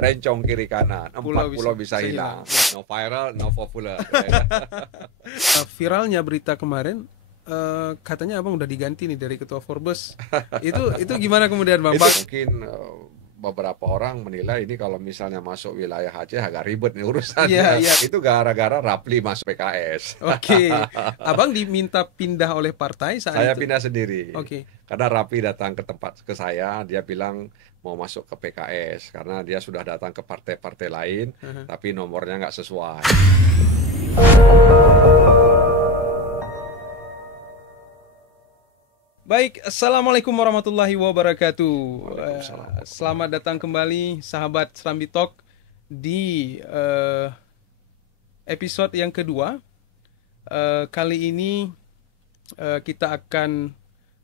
rencong kiri kanan, Pulau 4 pulau bisa hilang. hilang. No viral, no popular. Viralnya berita kemarin, katanya abang udah diganti nih dari ketua Forbes. Itu gimana kemudian bang? Itu mungkin beberapa orang menilai ini kalau misalnya masuk wilayah Aceh agak ribet nih Iya, urusannya. iya. Itu gara-gara Rapli masuk PKS. Oke. Abang diminta pindah oleh partai saat Saya itu. pindah sendiri. Oke. Karena Rapli datang ke saya, dia bilang mau masuk ke PKS karena dia sudah datang ke partai-partai lain, Aha. tapi nomornya nggak sesuai. Baik, assalamualaikum warahmatullahi wabarakatuh. Waalaikumsalam. Selamat datang kembali sahabat Serambi Talk di episode yang kedua. Kali ini kita akan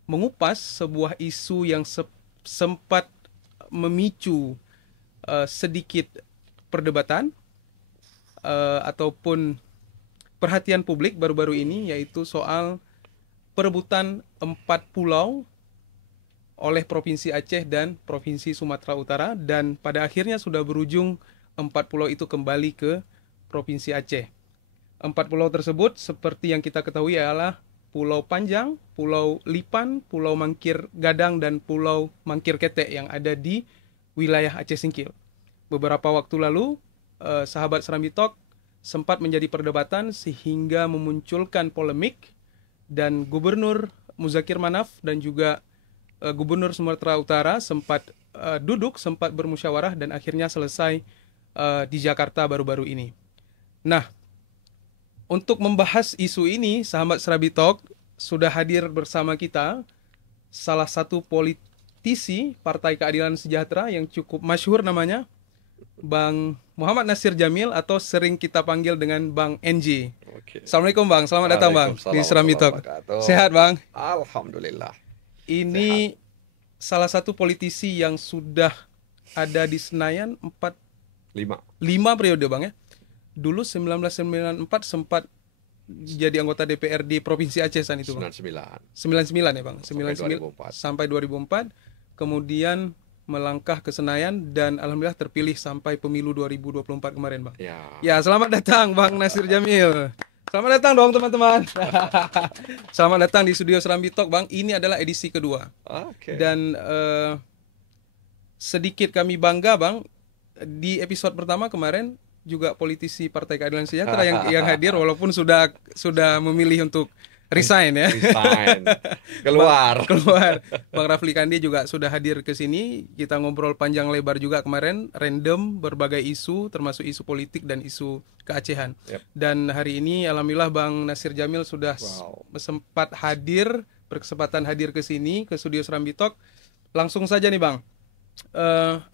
mengupas sebuah isu yang sempat memicu sedikit perdebatan ataupun perhatian publik baru-baru ini, yaitu soal perebutan 4 pulau oleh Provinsi Aceh dan Provinsi Sumatera Utara, dan pada akhirnya sudah berujung 4 pulau itu kembali ke Provinsi Aceh. 4 pulau tersebut seperti yang kita ketahui adalah Pulau Panjang, Pulau Lipan, Pulau Mangkir Gadang, dan Pulau Mangkir Ketek yang ada di wilayah Aceh Singkil. Beberapa waktu lalu, sahabat Serambi Talk sempat menjadi perdebatan sehingga memunculkan polemik, dan Gubernur Muzakir Manaf dan juga Gubernur Sumatera Utara sempat duduk, sempat bermusyawarah, dan akhirnya selesai di Jakarta baru-baru ini. Nah, untuk membahas isu ini, sahabat Serambi Talk sudah hadir bersama kita salah satu politisi Partai Keadilan Sejahtera yang cukup masyhur, namanya Bang Muhammad Nasir Jamil, atau sering kita panggil dengan Bang NJ. Oke. Assalamualaikum Bang, selamat datang Bang di Serambi Talk. Sehat Bang? Alhamdulillah. Ini sehat. Salah satu politisi yang sudah ada di Senayan 5 periode Bang ya. Dulu 1994 sempat jadi anggota DPRD Provinsi Aceh saat itu Bang. 99 ya Bang. 99 sampai 2004. Kemudian melangkah ke Senayan dan alhamdulillah terpilih sampai pemilu 2024 kemarin Bang. Ya, selamat datang Bang Nasir Jamil. Selamat datang dong teman-teman. Selamat datang di studio Serambi Talk Bang. Ini adalah edisi kedua. Dan sedikit kami bangga Bang, di episode pertama kemarin juga politisi Partai Keadilan Sejahtera yang hadir, walaupun sudah memilih untuk resign ya. Keluar. Bang Rafli Kandi juga sudah hadir ke sini. Kita ngobrol panjang lebar juga kemarin, random berbagai isu, termasuk isu politik dan isu keacehan. Dan hari ini alhamdulillah Bang Nasir Jamil sudah sempat hadir, berkesempatan hadir ke sini, ke studio Serambi Talk. Langsung saja nih Bang.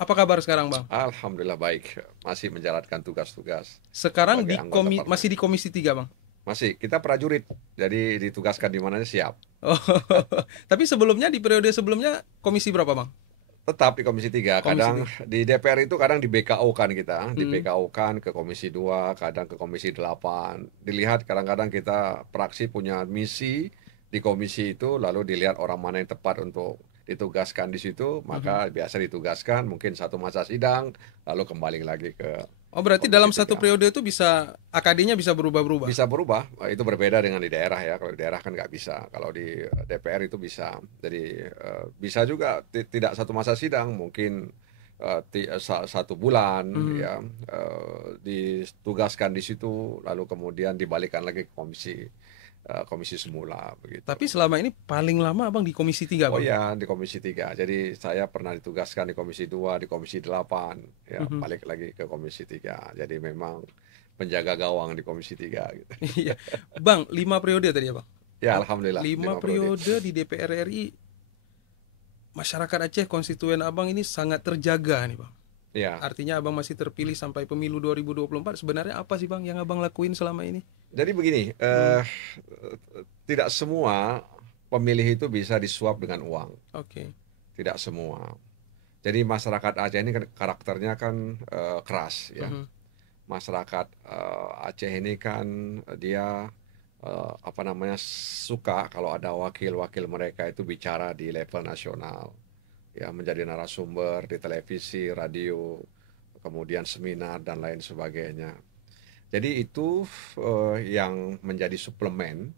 Apa kabar sekarang Bang? Alhamdulillah baik, masih menjalankan tugas-tugas. Sekarang masih di Komisi 3 Bang? Masih, kita prajurit, jadi ditugaskan di mananya siap. Tapi sebelumnya, di periode sebelumnya komisi berapa Bang? Tetap di Komisi 3, kadang di DPR itu kadang di BKO kan kita, di BKO kan ke Komisi 2, kadang ke Komisi 8. Dilihat kadang-kadang kita praksi punya misi di komisi itu, lalu dilihat orang mana yang tepat untuk ditugaskan di situ, maka biasa ditugaskan mungkin satu masa sidang, lalu kembali lagi ke. Oh, berarti dalam satu periode itu bisa AKD-nya bisa berubah-berubah? Bisa berubah, itu berbeda dengan di daerah ya. Kalau di daerah kan nggak bisa, kalau di DPR itu bisa. Jadi bisa juga tidak satu masa sidang, mungkin 1 bulan ya, ditugaskan di situ, lalu kemudian dibalikan lagi ke komisi semula begitu. Tapi selama ini paling lama Abang di Komisi 3 Bang? Oh ya, di Komisi 3. Jadi saya pernah ditugaskan di Komisi 2, di Komisi 8, ya balik lagi ke Komisi 3. Jadi memang penjaga gawang di Komisi 3 gitu. Iya. Bang, 5 periode tadi ya Bang? Ya, alhamdulillah. 5 periode di DPR RI. Masyarakat Aceh, konstituen Abang ini sangat terjaga nih Bang. Ya. Artinya Abang masih terpilih sampai pemilu 2024. Sebenarnya apa sih Bang yang Abang lakuin selama ini? Jadi begini, tidak semua pemilih itu bisa disuap dengan uang. Tidak semua. Jadi masyarakat Aceh ini kan karakternya kan keras ya. Masyarakat Aceh ini kan dia suka kalau ada wakil-wakil mereka itu bicara di level nasional, ya, menjadi narasumber di televisi, radio, kemudian seminar dan lain sebagainya. Jadi itu yang menjadi suplemen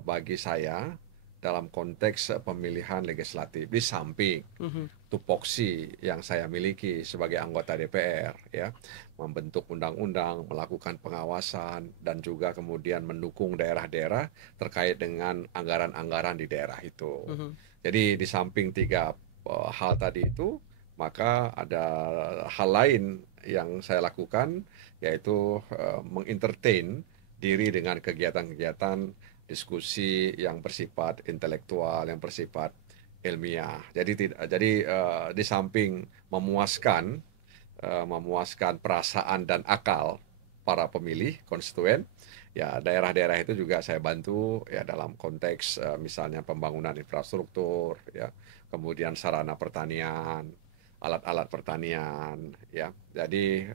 bagi saya dalam konteks pemilihan legislatif di samping Mhm. tupoksi yang saya miliki sebagai anggota DPR, ya, membentuk undang-undang, melakukan pengawasan, dan juga kemudian mendukung daerah-daerah terkait dengan anggaran-anggaran di daerah itu. Mhm. Jadi di samping tiga hal tadi itu, maka ada hal lain yang saya lakukan, yaitu mengentertain diri dengan kegiatan-kegiatan diskusi yang bersifat intelektual, yang bersifat ilmiah. Jadi di samping memuaskan perasaan dan akal para pemilih konstituen, ya daerah-daerah itu juga saya bantu ya dalam konteks misalnya pembangunan infrastruktur, ya, kemudian sarana pertanian, alat-alat pertanian, ya. Jadi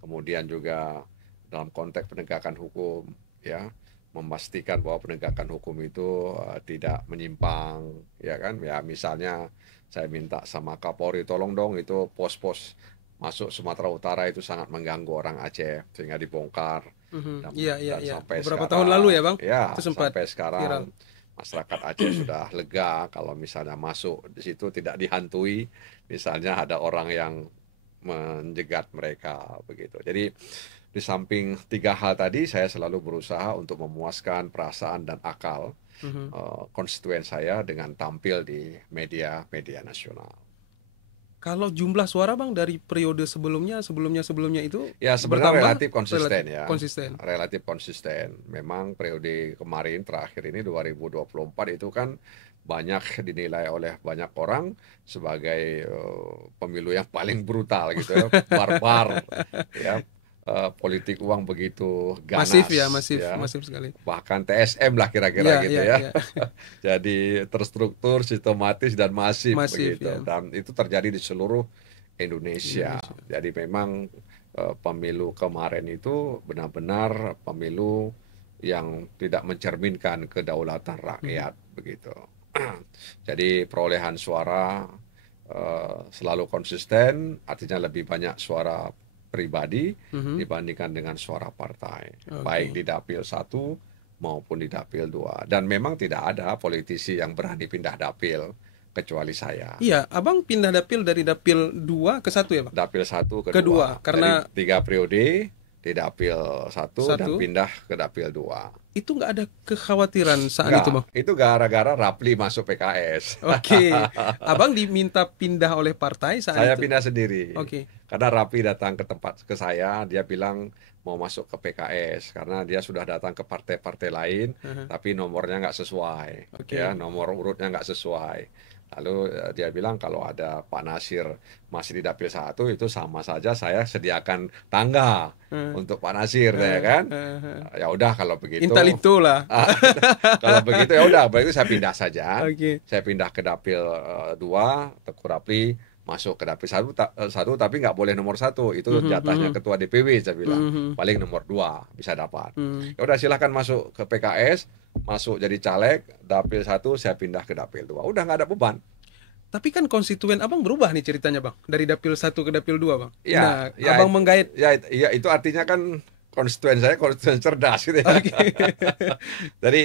kemudian juga dalam konteks penegakan hukum, ya, memastikan bahwa penegakan hukum itu tidak menyimpang, ya kan, ya misalnya saya minta sama Kapolri, tolong dong itu pos-pos masuk Sumatera Utara itu sangat mengganggu orang Aceh sehingga dibongkar, Mhm. dan, Iya, iya, dan iya. sampai Beberapa tahun lalu ya, sekarang, Bang. ya Itu sempat sampai sekarang viral. masyarakat Aceh sudah lega kalau misalnya masuk di situ tidak dihantui, misalnya ada orang yang menjegat mereka begitu. Jadi di samping tiga hal tadi, saya selalu berusaha untuk memuaskan perasaan dan akal Mhm. konstituen saya dengan tampil di media-media nasional. Kalau jumlah suara, Bang, dari periode sebelumnya itu Ya sebenarnya bertambah relatif konsisten, relatif ya, konsisten. relatif konsisten. Memang periode kemarin terakhir ini 2024 itu kan banyak dinilai oleh banyak orang sebagai pemilu yang paling brutal gitu ya, barbar, ya. Politik uang begitu Masif ya, ganas, masif, ya, masif sekali. bahkan TSM lah kira-kira Iya, gitu iya, ya. iya. Jadi terstruktur, sistematis dan masif Masif begitu. ya. Dan itu terjadi di seluruh Indonesia. Indonesia. Jadi memang pemilu kemarin itu benar-benar pemilu yang tidak mencerminkan kedaulatan Mhm. rakyat begitu. Jadi perolehan suara selalu konsisten, artinya lebih banyak suara pribadi Mhm. dibandingkan dengan suara partai, baik Oke. di dapil 1 maupun di dapil 2. Dan memang tidak ada politisi yang berani pindah dapil kecuali saya. Iya, Abang pindah dapil dari dapil 2 ke 1 ya, Bang? Dapil 1 ke Kedua, 2. Dari karena 3 periode di dapil 1 dan 1 pindah ke dapil 2. itu nggak ada kekhawatiran saat itu, Enggak, Bang. itu gara-gara Rapli masuk PKS. Oke. Abang diminta pindah oleh partai saat Saya itu. pindah sendiri. Oke. Karena Rapli datang ke saya, dia bilang mau masuk ke PKS karena dia sudah datang ke partai-partai lain, Aha. tapi nomornya nggak sesuai, ya, Oke. nomor urutnya nggak sesuai. Lalu dia bilang kalau ada Pak Nasir masih di dapil 1 itu sama saja saya sediakan tangga Eh, untuk Pak Nasir, ya eh, kan? eh. Ya udah kalau begitu, Intel itu lah. kalau begitu ya udah, berarti saya pindah saja. Oke. Saya pindah ke dapil 2, Teguh Rapli masuk ke dapil 1, tapi nggak boleh nomor 1, itu Mhm, jatahnya mhm, ketua DPW, saya bilang. mhm, Paling nomor 2 bisa dapat. mhm. Ya udah silahkan masuk ke PKS, masuk jadi caleg, dapil 1 saya pindah ke dapil 2. Udah nggak ada beban. Tapi kan konstituen Abang berubah nih ceritanya, Bang. Dari dapil 1 ke dapil 2, Bang. Ya, Nah, ya, Abang menggait. ya itu artinya kan konstituen saya konstituen cerdas gitu ya. Oke. Jadi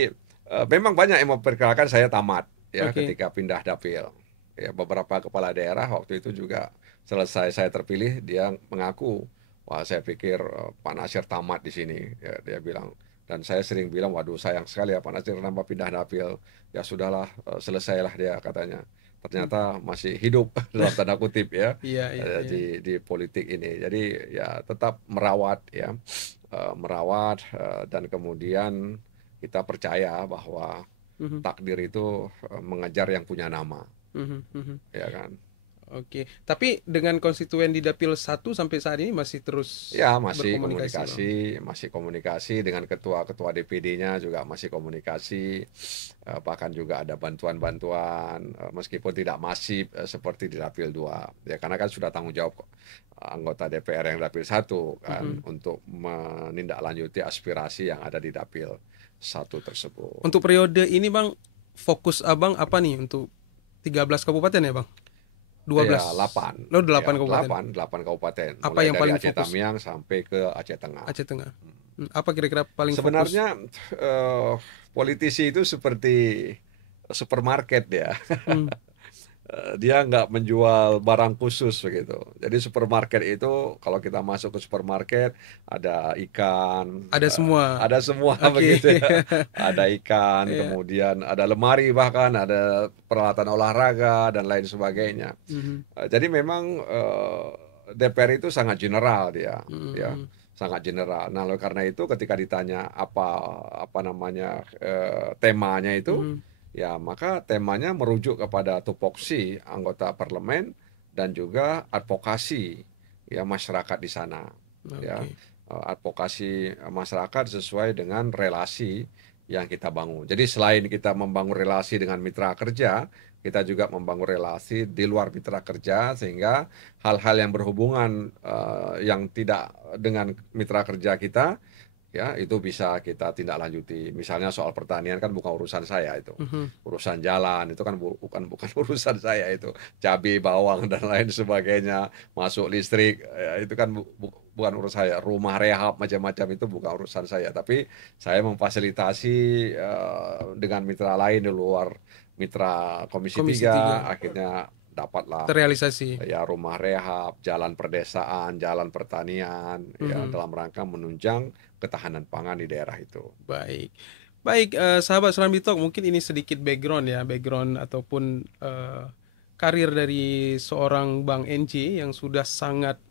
memang banyak yang memperkirakan saya tamat ya Oke. ketika pindah dapil. Ya, beberapa kepala daerah waktu itu juga selesai saya terpilih, dia mengaku, wah saya pikir Pak Nasir tamat di sini. Ya, dia bilang, dan saya sering bilang, waduh sayang sekali ya Pak Nasir nambah pindah dapil. Ya sudahlah, selesailah dia katanya. Ternyata masih hidup dalam tanda kutip ya Iya, iya, iya. di politik ini. Jadi ya tetap merawat ya, merawat dan kemudian kita percaya bahwa Mhm, takdir itu mengejar yang punya nama, mhm, mhm. ya kan? Oke. Tapi dengan konstituen di dapil 1 sampai saat ini masih terus Ya masih berkomunikasi, Bang. masih komunikasi dengan ketua-ketua DPD-nya juga masih komunikasi, bahkan juga ada bantuan-bantuan meskipun tidak masif seperti di dapil 2. Ya karena kan sudah tanggung jawab anggota DPR yang dapil 1 kan Mhm. untuk menindaklanjuti aspirasi yang ada di dapil 1 tersebut. Untuk periode ini, Bang, fokus Abang apa nih untuk 13 kabupaten ya, Bang? 12. Ya, 8. Lo Ya, 8 kabupaten. 8 kabupaten. Apa Mulai yang dari paling Aceh fokus? Tamiang sampai ke Aceh Tengah. Aceh Tengah. Apa kira-kira paling fokus? Sebenarnya politisi itu seperti supermarket ya. Hmm. Dia nggak menjual barang khusus begitu. Jadi supermarket itu kalau kita masuk ke supermarket ada ikan, Ada semua. ada semua Oke. begitu ya. Ada ikan, Iya. kemudian ada lemari bahkan ada peralatan olahraga dan lain sebagainya. Mhm. Jadi memang DPR itu sangat general dia, ya, Mhm. sangat general. Nah, oleh karena itu ketika ditanya apa namanya temanya itu, Mhm. ya maka temanya merujuk kepada tupoksi anggota parlemen dan juga advokasi ya masyarakat di sana, ya. Oke. Advokasi masyarakat sesuai dengan relasi yang kita bangun. Jadi selain kita membangun relasi dengan mitra kerja, kita juga membangun relasi di luar mitra kerja sehingga hal-hal yang berhubungan yang tidak dengan mitra kerja kita ya itu bisa kita tindak lanjuti. Misalnya soal pertanian kan bukan urusan saya itu. Mhm. Urusan jalan itu kan bukan urusan saya itu. Cabai, bawang dan lain sebagainya, masuk listrik ya, itu kan bukan urusan saya. Rumah rehab macam-macam itu bukan urusan saya, tapi saya memfasilitasi dengan mitra lain di luar mitra Komisi Komisi 3 3 akhirnya dapatlah terrealisasi. ya rumah rehab, jalan perdesaan, jalan pertanian ya Mhm. dalam rangka menunjang ketahanan pangan di daerah itu. Baik. Baik, sahabat Serambi Talk, mungkin ini sedikit background ya, background ataupun karir dari seorang Bang NJ yang sudah sangat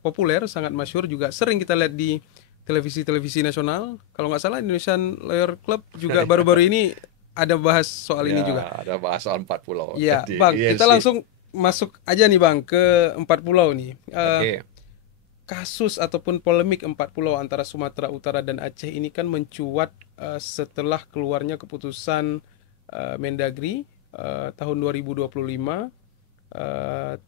populer, sangat masyhur, juga sering kita lihat di televisi-televisi nasional. Kalau nggak salah Indonesian Lawyer Club juga baru-baru ini ada bahas soal ini juga. Ya, ada bahas soal 4 pulau Ya, di Bang, kita ILC. langsung masuk aja nih Bang ke 4 pulau nih. Oke. Kasus ataupun polemik 4 pulau antara Sumatera Utara dan Aceh ini kan mencuat setelah keluarnya keputusan Mendagri tahun 2025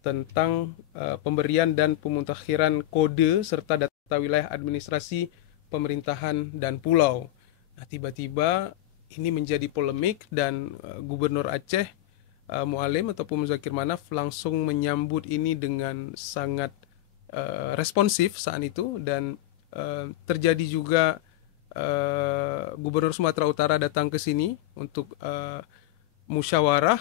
tentang pemberian dan pemutakhiran kode serta data wilayah administrasi pemerintahan dan pulau. Nah, tiba-tiba ini menjadi polemik dan Gubernur Aceh Mualim ataupun Muzakir Manaf langsung menyambut ini dengan sangat responsif saat itu, dan terjadi juga Gubernur Sumatera Utara datang ke sini untuk musyawarah,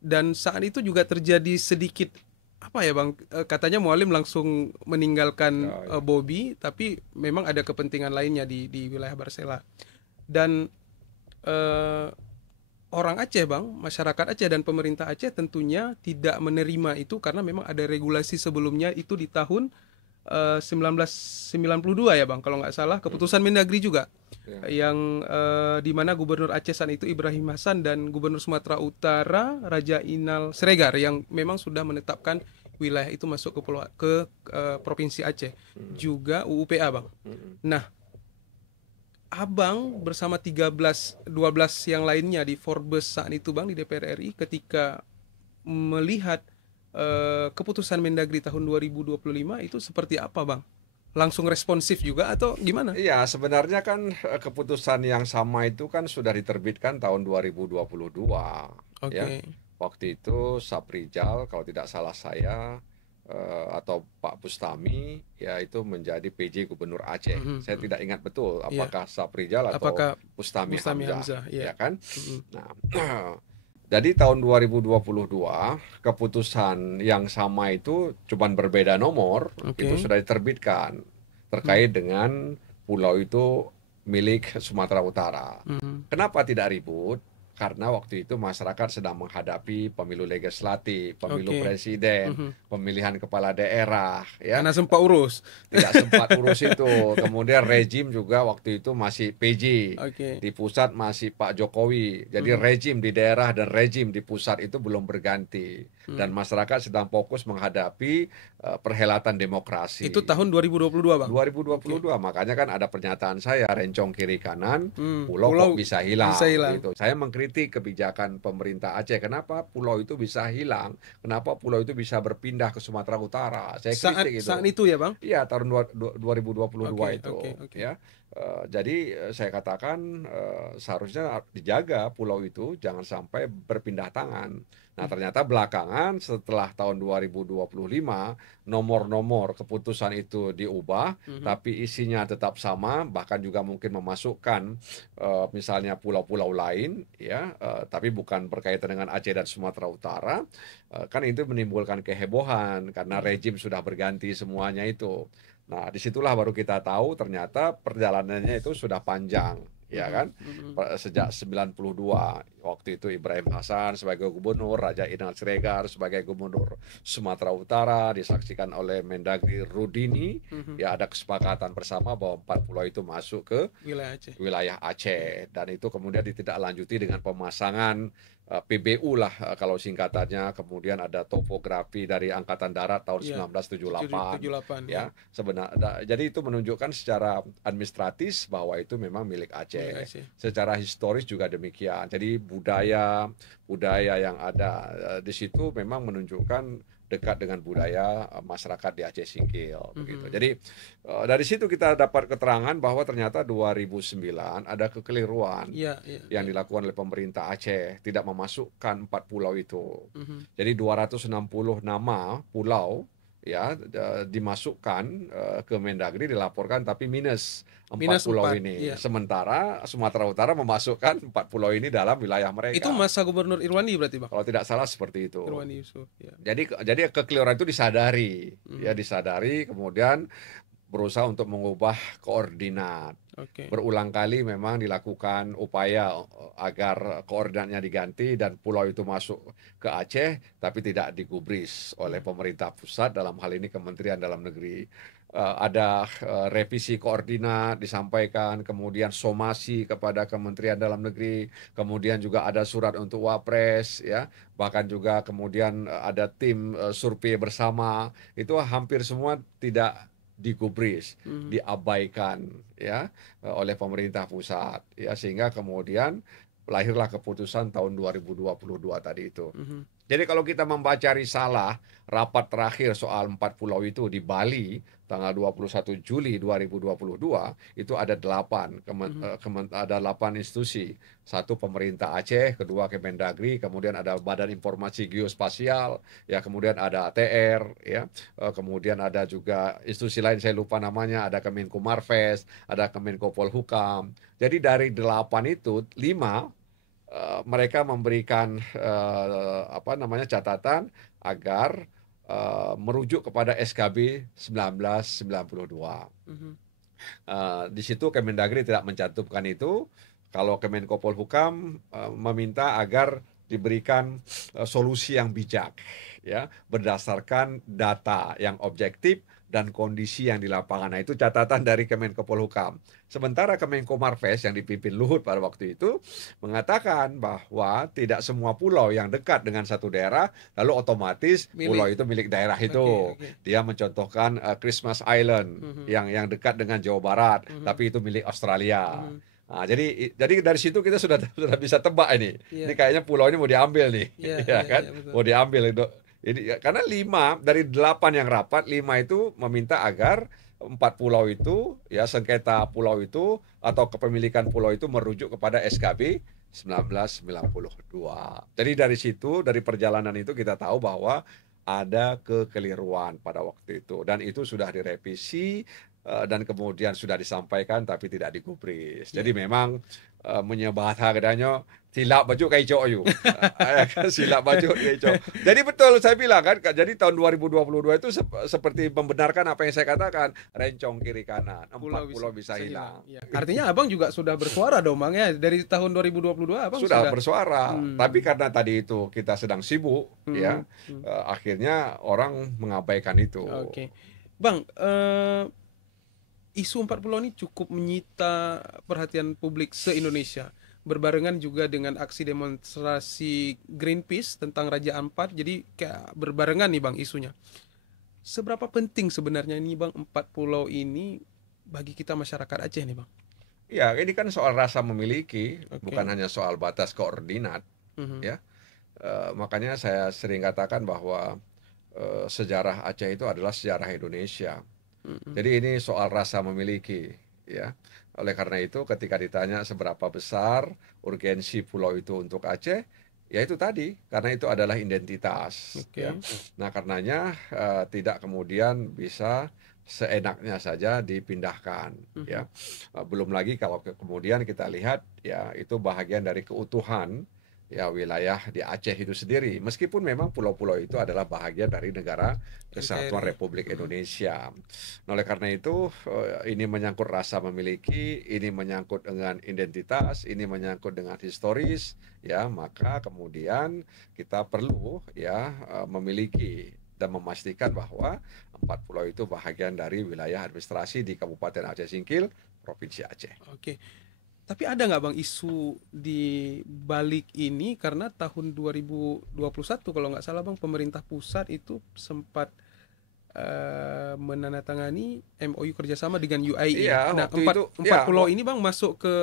dan saat itu juga terjadi sedikit apa ya Bang, katanya Mualim langsung meninggalkan Ya, ya. Bobby, tapi memang ada kepentingan lainnya di wilayah Barsela. Dan eh, orang Aceh Bang, masyarakat Aceh dan pemerintah Aceh tentunya tidak menerima itu karena memang ada regulasi sebelumnya itu di tahun 1992 ya Bang, kalau nggak salah, keputusan Mendagri juga Ya. yang di mana Gubernur Aceh saat itu Ibrahim Hasan dan Gubernur Sumatera Utara Raja Inal Siregar yang memang sudah menetapkan wilayah itu masuk ke Provinsi Aceh, juga UUPA Bang. Mm-mm. Nah, Abang bersama 13-12 yang lainnya di Forbes saat itu Bang di DPR RI ketika melihat keputusan Mendagri tahun 2025 itu seperti apa Bang? Langsung responsif juga atau gimana? Iya, sebenarnya kan keputusan yang sama itu kan sudah diterbitkan tahun 2022 ya. Oke. Waktu itu Saprijal kalau tidak salah saya atau Pak Bustami ya itu menjadi PJ Gubernur Aceh. Mhm, Saya mhm. tidak ingat betul Iya. apakah Saprijal atau Apakah Bustami Bustami Hamzah, Hamzah? Iya. ya kan? Mhm. Nah, jadi tahun 2022 keputusan yang sama itu cuman berbeda nomor itu Oke. sudah diterbitkan terkait dengan pulau itu milik Sumatera Utara. Mhm. Kenapa tidak ribut? Karena waktu itu masyarakat sedang menghadapi pemilu legislatif, pemilu Oke. presiden, Mhm. pemilihan kepala daerah, ya Karena sempat urus. tidak sempat urus itu. Kemudian rejim juga waktu itu masih PJ. Oke. Di pusat masih Pak Jokowi. Jadi Mhm. rejim di daerah dan rejim di pusat itu belum berganti. Dan Mhm. masyarakat sedang fokus menghadapi perhelatan demokrasi. Itu tahun 2022 Bang. Oke. 2022, makanya kan ada pernyataan saya, rencong kiri kanan, pulau kok Pulau bisa hilang, bisa hilang. gitu. Saya mengkritik kebijakan pemerintah Aceh, kenapa pulau itu bisa hilang, kenapa pulau itu bisa berpindah ke Sumatera Utara, saya kritik itu. Saat itu ya Bang. Iya, tahun 2022 Oke, itu, oke, oke. ya. Jadi saya katakan seharusnya dijaga pulau itu jangan sampai berpindah tangan. Nah, ternyata belakangan setelah tahun 2025 nomor-nomor keputusan itu diubah, Mhm. tapi isinya tetap sama, bahkan juga mungkin memasukkan misalnya pulau-pulau lain, ya, tapi bukan berkaitan dengan Aceh dan Sumatera Utara. Kan itu menimbulkan kehebohan karena Mhm. rejim sudah berganti semuanya itu. Nah, disitulah baru kita tahu ternyata perjalanannya itu sudah panjang, ya Mhm. kan? Mhm. Sejak 92, waktu itu Ibrahim Hasan sebagai gubernur, Raja Inal Siregar sebagai gubernur Sumatera Utara, disaksikan oleh Mendagri Rudini, Mhm. ya ada kesepakatan bersama bahwa 4 pulau itu masuk ke Wilayah Aceh. wilayah Ya. Aceh, dan itu kemudian ditindaklanjuti dengan pemasangan PBU lah, kalau singkatannya. Kemudian ada topografi dari Angkatan Darat tahun Iya. 1978, 78 ya. ya sebenarnya. Jadi itu menunjukkan secara administratif bahwa itu memang milik Milik Aceh. Aceh. Secara historis juga demikian. Jadi budaya budaya yang ada di situ memang menunjukkan dekat dengan budaya masyarakat di Aceh Singkil begitu. Mhm. Jadi dari situ kita dapat keterangan bahwa ternyata 2009 ada kekeliruan Iya, iya, yang iya. dilakukan oleh pemerintah Aceh, tidak memasukkan 4 pulau itu. Mhm. Jadi 260 nama pulau, ya, dimasukkan ke Mendagri, dilaporkan tapi minus empat Minus pulau 4. ini. Iya. Sementara Sumatera Utara memasukkan 4 pulau ini dalam wilayah Itu mereka. masa Gubernur Irwandi berarti, Bang? Kalau tidak salah seperti itu. Irwandi Yusuf, ya. Jadi kekeliruan itu disadari, ya Mhm. disadari, kemudian berusaha untuk mengubah koordinat. Oke. Berulang kali memang dilakukan upaya agar koordinatnya diganti dan pulau itu masuk ke Aceh, tapi tidak digubris oleh Mhm. pemerintah pusat, dalam hal ini Kementerian Dalam Negeri. Ada revisi koordinat disampaikan, kemudian somasi kepada Kementerian Dalam Negeri, kemudian juga ada surat untuk Wapres, ya, bahkan juga kemudian ada tim survei bersama. Itu hampir semua tidak digubris, Mhm. diabaikan, ya, oleh pemerintah pusat, ya, sehingga kemudian lahirlah keputusan tahun 2022 tadi itu. Mhm. Jadi kalau kita membaca risalah rapat terakhir soal 4 pulau itu di Bali tanggal 21 Juli 2022, itu ada 8 Mhm. ada 8 institusi. Satu pemerintah Aceh, kedua Kemendagri, kemudian ada Badan Informasi Geospasial, ya, kemudian ada ATR, ya, kemudian ada juga institusi lain saya lupa namanya, ada Kemenko Marves, ada Kemenko Polhukam. Jadi dari 8 itu 5 mereka memberikan apa namanya catatan agar merujuk kepada SKB 1992. Mhm. Di situ Kemendagri tidak mencantumkan itu. Kalau Kemenko Polhukam meminta agar diberikan solusi yang bijak, ya, berdasarkan data yang objektif dan kondisi yang di lapangan. Nah, itu catatan dari Kemenko Polhukam. Sementara Kemenko Marves yang dipimpin Luhut pada waktu itu mengatakan bahwa tidak semua pulau yang dekat dengan satu daerah lalu otomatis pulau Milik. itu milik daerah Oke, itu. oke. Dia mencontohkan Christmas Island Mhm. yang dekat dengan Jawa Barat, Mhm. tapi itu milik Australia. Mhm. Nah, jadi dari situ kita sudah sudah bisa tebak ini. Ini Iya. kayaknya pulau ini mau diambil nih, Iya, ya iya, kan? iya, betul. Mau diambil itu. Ini karena 5 dari 8 yang rapat, 5 itu meminta agar 4 pulau itu, ya, sengketa pulau itu atau kepemilikan pulau itu merujuk kepada SKB 1992. Jadi dari situ, dari perjalanan itu kita tahu bahwa ada kekeliruan pada waktu itu, dan itu sudah direvisi dan kemudian sudah disampaikan tapi tidak digubris. Jadi Iya. memang menyebabkan adanya silap baju kaico you. Silap baju kaico. Jadi betul saya bilang kan, jadi tahun 2022 itu seperti membenarkan apa yang saya katakan, rencong kiri kanan, Pulau 4 bisa pulau bisa bisa hilang. hilang. Ya. Artinya Abang juga sudah bersuara dong, Bang, ya. Dari tahun 2022 Abang Sudah sudah. bersuara, tapi Hmm. karena tadi itu kita sedang sibuk, ya, Mhm. Mhm. akhirnya orang mengabaikan itu. Oke. Bang, isu 40 ini cukup menyita perhatian publik se-Indonesia. Berbarengan juga dengan aksi demonstrasi Greenpeace tentang Raja Ampat. Jadi kayak berbarengan nih Bang isunya. Seberapa penting sebenarnya ini Bang 40 ini bagi kita masyarakat Aceh nih Bang? Ya, ini kan soal rasa memiliki, bukan Oke. hanya soal batas koordinat, Mhm. ya. Makanya saya sering katakan bahwa sejarah Aceh itu adalah sejarah Indonesia. Mhm. Jadi ini soal rasa memiliki, ya. Oleh karena itu ketika ditanya seberapa besar urgensi pulau itu untuk Aceh, ya itu tadi, karena itu adalah identitas, ya. Oke. Nah, karenanya tidak kemudian bisa seenaknya saja dipindahkan, Mhm. ya. Belum lagi kalau kemudian kita lihat, ya itu bahagian dari keutuhan ya wilayah di Aceh itu sendiri. Meskipun memang pulau-pulau itu adalah bahagian dari negara Kesatuan NKRI. Republik Mhm. Indonesia. Nah, oleh karena itu ini menyangkut rasa memiliki, ini menyangkut dengan identitas, ini menyangkut dengan historis, ya maka kemudian kita perlu ya memiliki dan memastikan bahwa empat pulau itu bahagian dari wilayah administrasi di Kabupaten Aceh Singkil, Provinsi Aceh. Oke. Tapi ada nggak Bang isu di balik ini karena tahun 2021 kalau nggak salah Bang pemerintah pusat itu sempat menandatangani MOU kerjasama dengan UAE Iya, ya. Nah, waktu itu empat ya empat pulau ini Bang masuk ke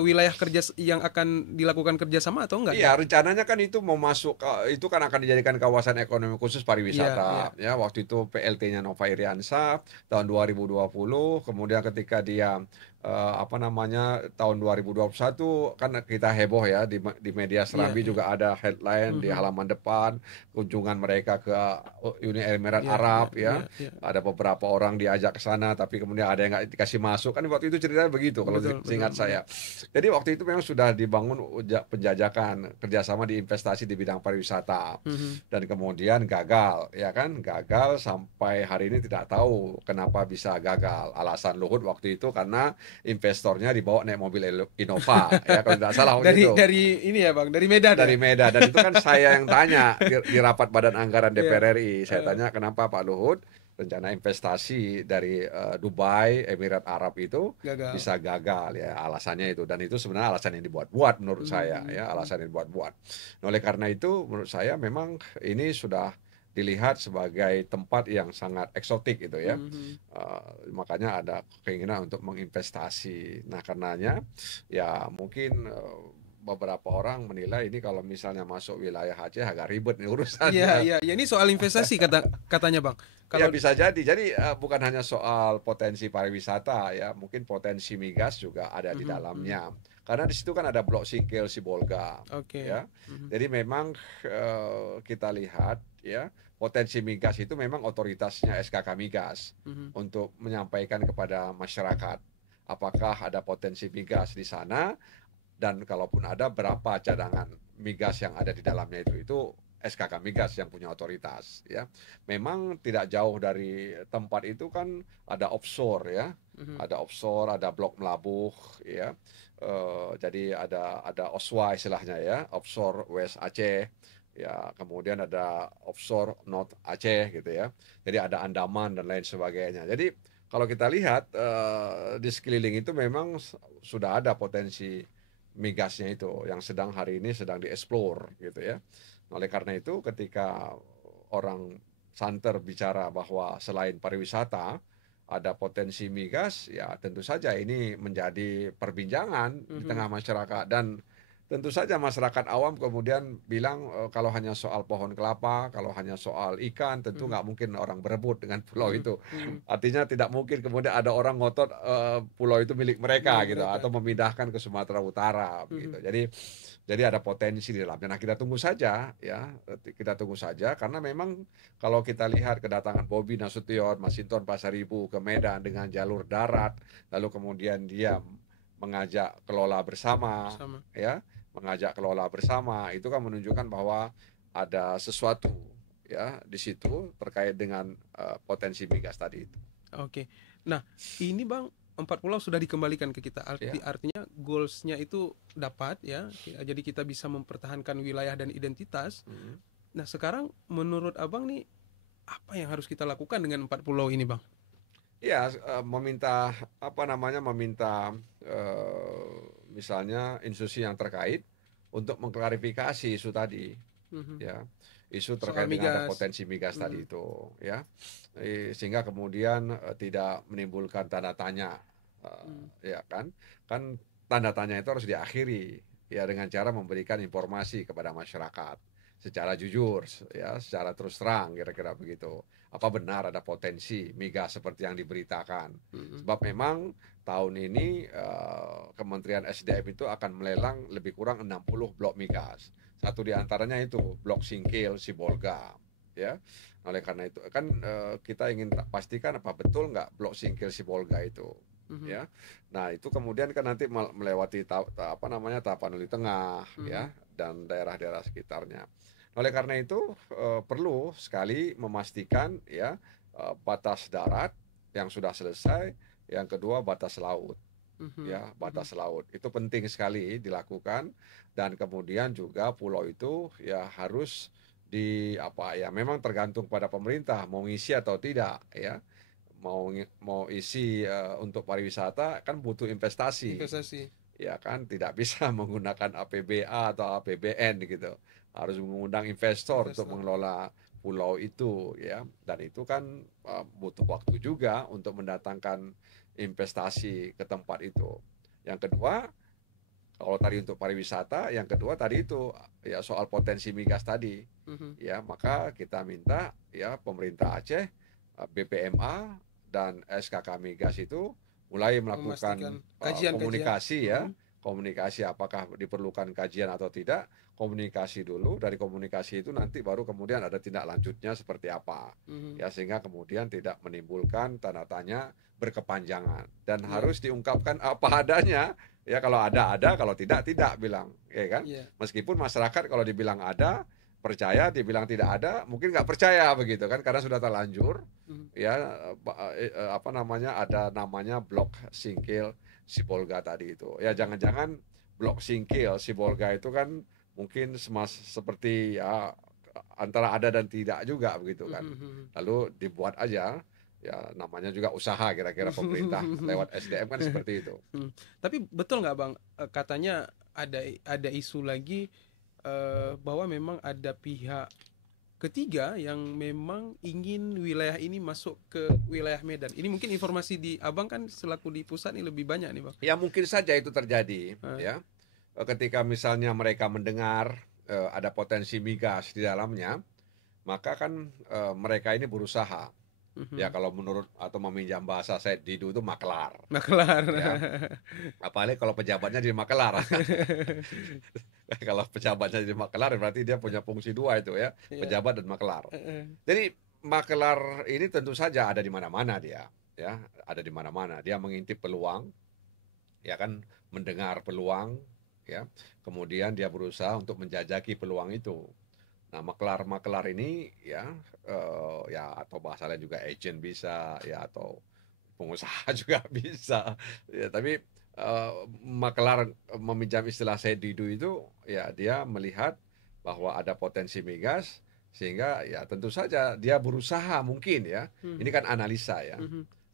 wilayah kerja yang akan dilakukan kerjasama atau enggak iya, nih? rencananya kan itu mau masuk itu kan akan dijadikan kawasan ekonomi khusus Iya, iya. pariwisata ya. Waktu itu PLT-nya Nova Iriansa tahun 2020, kemudian ketika dia apa namanya tahun 2021 kan kita heboh ya di media Iya, Serambi iya. juga ada headline di Mhm. halaman depan kunjungan mereka ke Uni Emirat Iya, iya, Arab iya, ya. iya. Ada beberapa orang diajak ke sana tapi kemudian ada yang nggak dikasih masuk kan waktu itu ceritanya begitu kalau Betul, betul, seingat betul. saya. Jadi waktu itu memang sudah dibangun penjajakan kerjasama di investasi di bidang pariwisata Mhm. dan kemudian gagal, ya kan? Gagal sampai hari ini tidak tahu kenapa bisa gagal. Alasan Luhut waktu itu karena investornya dibawa naik mobil Innova, ya kalau tidak salah waktu itu Dari ini ya Bang, dari Medan ya? dari Medan dan itu kan saya yang tanya di rapat Badan Anggaran Iya. DPR RI. Saya Eh, tanya kenapa Pak Luhut rencana investasi dari Dubai, Emirat Arab itu gagal. bisa gagal ya alasannya itu dan itu sebenarnya alasan yang dibuat-buat menurut Mhm, saya mhm, ya mhm. alasan yang dibuat-buat. Nah, oleh karena itu menurut saya memang ini sudah dilihat sebagai tempat yang sangat eksotik gitu ya. Mhm. Makanya ada keinginan untuk menginvestasi. Nah, karenanya ya mungkin beberapa orang menilai ini kalau misalnya masuk wilayah Aceh agak ribet nih Iya, urusannya. iya, iya. Ini soal investasi katanya Bang. Ya Kalau bisa jadi. Jadi bukan hanya soal potensi pariwisata ya, mungkin potensi migas juga ada di mhm, mhm. dalamnya. Karena di situ kan ada Blok Singkil Sibolga Oke. ya. Mhm, Jadi memang kita lihat ya, potensi migas itu memang otoritasnya SKK Migas mhm. untuk menyampaikan kepada masyarakat apakah ada potensi migas di sana dan kalaupun ada berapa cadangan migas yang ada di dalamnya itu SKK Migas yang punya otoritas ya. Memang tidak jauh dari tempat itu kan ada offshore ya. Mhm. Ada offshore, ada blok Melabuh ya. Jadi ada OSWA istilahnya ya, offshore West Aceh. Ya, kemudian ada offshore North Aceh gitu ya. Jadi ada Andaman dan lain sebagainya. Jadi kalau kita lihat di sekeliling itu memang sudah ada potensi migasnya itu yang sedang hari ini sedang dieksplor gitu ya. Oleh karena itu ketika orang santer bicara bahwa selain pariwisata ada potensi migas, ya tentu saja ini menjadi perbincangan di Mhm. tengah masyarakat dan tentu saja masyarakat awam kemudian bilang kalau hanya soal pohon kelapa, kalau hanya soal ikan, tentu Mhm. nggak mungkin orang berebut dengan pulau Mhm. itu. Mhm. Artinya tidak mungkin kemudian ada orang ngotot pulau itu milik mereka Milik gitu mereka. atau memindahkan ke Sumatera Utara Mhm. begitu. Jadi ada potensi di dalamnya. Nah, kita tunggu saja ya. Kita tunggu saja karena memang kalau kita lihat kedatangan Bobi Nasution, Masinton Pasaribu ke Medan dengan jalur darat, lalu kemudian dia mengajak kelola bersama Sama. ya, mengajak kelola bersama itu kan menunjukkan bahwa ada sesuatu ya di situ terkait dengan potensi migas tadi itu. Oke. Nah, ini Bang, empat pulau sudah dikembalikan ke kita. Ya. Artinya goalsnya itu dapat ya. Jadi kita bisa mempertahankan wilayah dan identitas. Hmm. Nah, sekarang menurut Abang nih apa yang harus kita lakukan dengan empat pulau ini, Bang? Ya, meminta apa namanya meminta misalnya institusi yang terkait untuk mengklarifikasi isu tadi Mhm. ya isu Soal terkait dengan ada migas. potensi migas tadi Mhm. itu ya. Sehingga kemudian tidak menimbulkan tanda tanya Mhm. ya kan tanda tanya itu harus diakhiri ya dengan cara memberikan informasi kepada masyarakat secara jujur, ya, secara terus terang, kira-kira begitu. Apa benar ada potensi migas seperti yang diberitakan? Sebab memang tahun ini Kementerian SDM itu akan melelang lebih kurang 60 blok migas. Satu di antaranya itu blok Singkil Sibolga, ya. Oleh karena itu kan kita ingin pastikan apa betul nggak blok Singkil Sibolga itu, ya. Nah itu kemudian kan nanti melewati Tapanuli Tengah, ya, dan daerah-daerah sekitarnya. Oleh karena itu perlu sekali memastikan, ya, batas darat yang sudah selesai, yang kedua batas laut, ya, batas laut itu penting sekali dilakukan, dan kemudian juga pulau itu ya harus memang tergantung pada pemerintah mau ngisi atau tidak, ya. Mau isi untuk pariwisata kan butuh investasi, ya kan, tidak bisa menggunakan APBA atau APBN gitu, harus mengundang investor untuk mengelola pulau itu, ya, dan itu kan butuh waktu juga untuk mendatangkan investasi ke tempat itu. Yang kedua, kalau tadi untuk pariwisata, yang kedua tadi itu ya soal potensi migas tadi, ya, maka kita minta ya pemerintah Aceh, BPMA dan SKK Migas itu mulai melakukan komunikasi, ya, komunikasi apakah diperlukan kajian atau tidak, komunikasi dulu, dari komunikasi itu nanti baru kemudian ada tindak lanjutnya seperti apa, ya, sehingga kemudian tidak menimbulkan tanda tanya berkepanjangan dan harus diungkapkan apa adanya, ya, kalau ada, kalau tidak bilang, ya kan, meskipun masyarakat kalau dibilang ada percaya, dibilang tidak ada mungkin nggak percaya begitu kan, karena sudah terlanjur, ya, ada namanya blok Singkil Sibolga tadi itu, ya, jangan-jangan blok Singkil Sibolga itu kan mungkin seperti ya antara ada dan tidak juga begitu kan, lalu dibuat aja, ya, namanya juga usaha kira-kira pemerintah lewat SDM kan seperti itu. Tapi betul nggak Bang, katanya ada isu lagi bahwa memang ada pihak ketiga yang memang ingin wilayah ini masuk ke wilayah Medan. Ini mungkin informasi di Abang kan selaku di pusat ini lebih banyak nih Bang. Ya mungkin saja itu terjadi, ya. Ketika misalnya mereka mendengar ada potensi migas di dalamnya, maka kan mereka ini berusaha. Ya kalau menurut atau meminjam bahasa saya Didu itu maklar. Ya. Apalagi kalau pejabatnya di maklar. Kalau pejabatnya di maklar berarti dia punya fungsi dua itu, ya, pejabat dan maklar. Jadi maklar ini tentu saja ada di mana-mana dia, ya, ada di mana-mana. Dia mengintip peluang, ya kan, mendengar peluang, ya, kemudian dia berusaha untuk menjajaki peluang itu. Nah, maklar ini, ya, ya, atau bahasa lain juga agent bisa, ya, atau pengusaha juga bisa, ya, tapi maklar meminjam istilah saya Didu itu, ya, dia melihat bahwa ada potensi migas, sehingga ya tentu saja dia berusaha mungkin, ya, ini kan analisa, ya,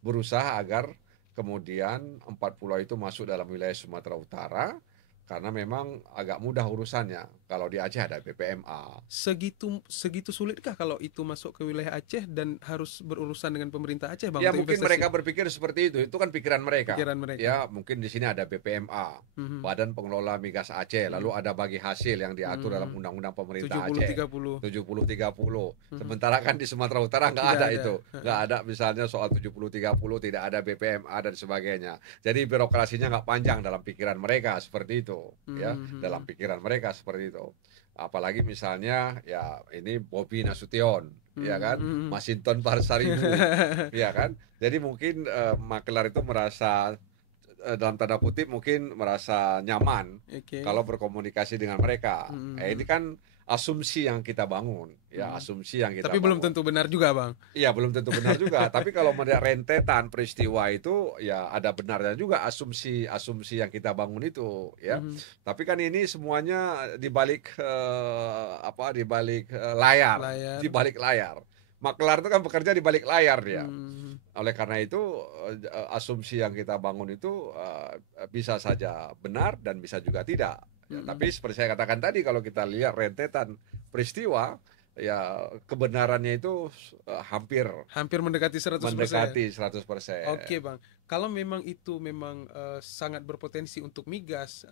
berusaha agar kemudian 4 pulau itu masuk dalam wilayah Sumatera Utara, karena memang agak mudah urusannya. Kalau di Aceh ada BPMA. Segitu sulitkah kalau itu masuk ke wilayah Aceh dan harus berurusan dengan pemerintah Aceh, Bang? Ya mungkin mereka berpikir seperti itu kan pikiran mereka. Ya mungkin di sini ada BPMA, Badan Pengelola Migas Aceh, lalu ada bagi hasil yang diatur dalam undang-undang pemerintah Aceh 70-30. Sementara kan di Sumatera Utara nggak ada itu, nggak ada misalnya soal 70-30, tidak ada BPMA dan sebagainya. Jadi birokrasinya nggak panjang dalam pikiran mereka seperti itu. Ya, dalam pikiran mereka seperti itu. Apalagi misalnya ya ini Bobi Nasution, ya kan, Masinton Parsaribu, ya kan. Jadi mungkin maklar itu merasa dalam tanda kutip mungkin merasa nyaman kalau berkomunikasi dengan mereka. Ini kan asumsi yang kita bangun, ya, asumsi yang kita Tapi bangun. belum tentu benar juga, Bang. Iya, belum tentu benar juga. Tapi kalau melihat rentetan peristiwa itu, ya ada benarnya juga asumsi yang kita bangun itu, ya. Tapi kan ini semuanya di balik layar, di balik layar. Maklar itu kan bekerja di balik layar dia. Oleh karena itu asumsi yang kita bangun itu bisa saja benar dan bisa juga tidak. Ya, tapi seperti saya katakan tadi, kalau kita lihat rentetan peristiwa, ya kebenarannya itu hampir Hampir mendekati 100%. mendekati 100%. Oke Bang, kalau memang itu memang sangat berpotensi untuk migas,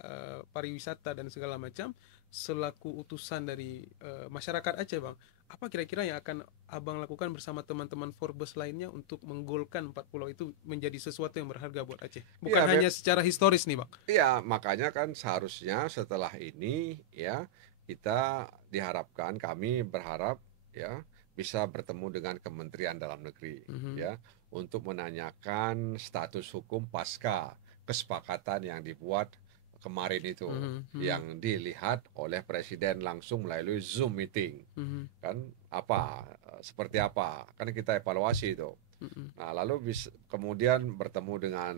pariwisata dan segala macam, selaku utusan dari masyarakat Aceh Bang, apa kira-kira yang akan Abang lakukan bersama teman-teman Forbes lainnya untuk menggolkan empat pulau itu menjadi sesuatu yang berharga buat Aceh? Bukan Iya, hanya secara historis nih Bang. iya, makanya kan seharusnya setelah ini ya kita diharapkan, kami berharap ya bisa bertemu dengan Kementerian Dalam Negeri Mhm, ya untuk menanyakan status hukum pasca kesepakatan yang dibuat kemarin itu mhm, mhm, yang dilihat oleh Presiden langsung melalui Zoom meeting mhm, kan apa seperti apa kan kita evaluasi itu. mhm, Nah, lalu kemudian bertemu dengan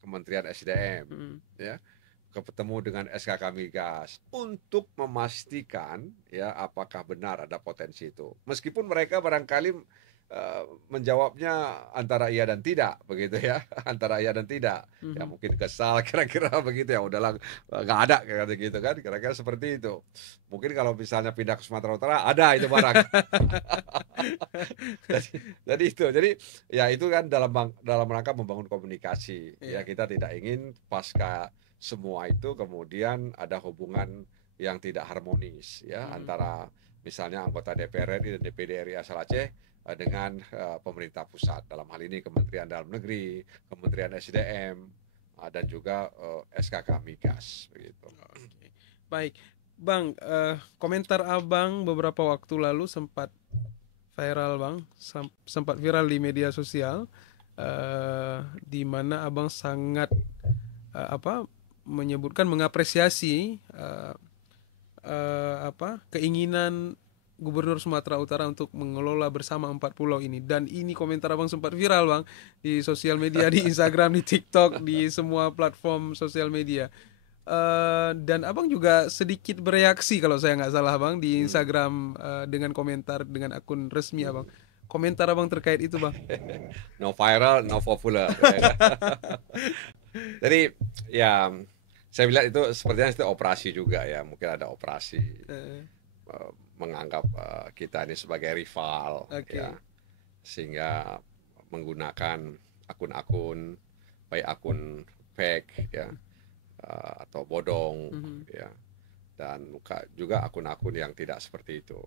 Kementerian SDM, mhm. ya, ketemu dengan SKK Migas untuk memastikan ya apakah benar ada potensi itu. Meskipun mereka barangkali menjawabnya antara iya dan tidak, begitu ya, antara iya dan tidak. Ya Mhm. mungkin kesal kira-kira begitu ya, udahlah nggak ada kayak gitu kan, kira-kira seperti itu. Mungkin kalau misalnya pindah ke Sumatera Utara ada itu barang. jadi, jadi ya itu kan dalam rangka membangun komunikasi ya, Iya. kita tidak ingin pasca semua itu kemudian ada hubungan yang tidak harmonis ya Mhm. antara misalnya anggota DPR RI dan DPD RI asal Aceh dengan pemerintah pusat, dalam hal ini Kementerian Dalam Negeri, Kementerian SDM, dan juga SKK Migas begitu. Oke. Baik, Bang, komentar Abang beberapa waktu lalu sempat viral, Bang. Sempat viral di media sosial, di mana Abang sangat apa menyebutkan mengapresiasi keinginan Gubernur Sumatera Utara untuk mengelola bersama empat pulau ini, dan ini komentar Abang sempat viral Bang di sosial media, di Instagram, di TikTok, di semua platform sosial media. Dan Abang juga sedikit bereaksi kalau saya nggak salah Bang di Hmm. Instagram, dengan komentar dengan akun resmi Abang. Hmm. Komentar Abang terkait itu Bang. No viral, no popular. Ya. Jadi ya saya bilang itu sepertinya itu operasi juga ya, mungkin ada operasi Eh, menganggap kita ini sebagai rival ya, Oke. sehingga menggunakan akun-akun baik akun fake ya atau bodong Mhm. ya, dan juga akun-akun yang tidak seperti itu.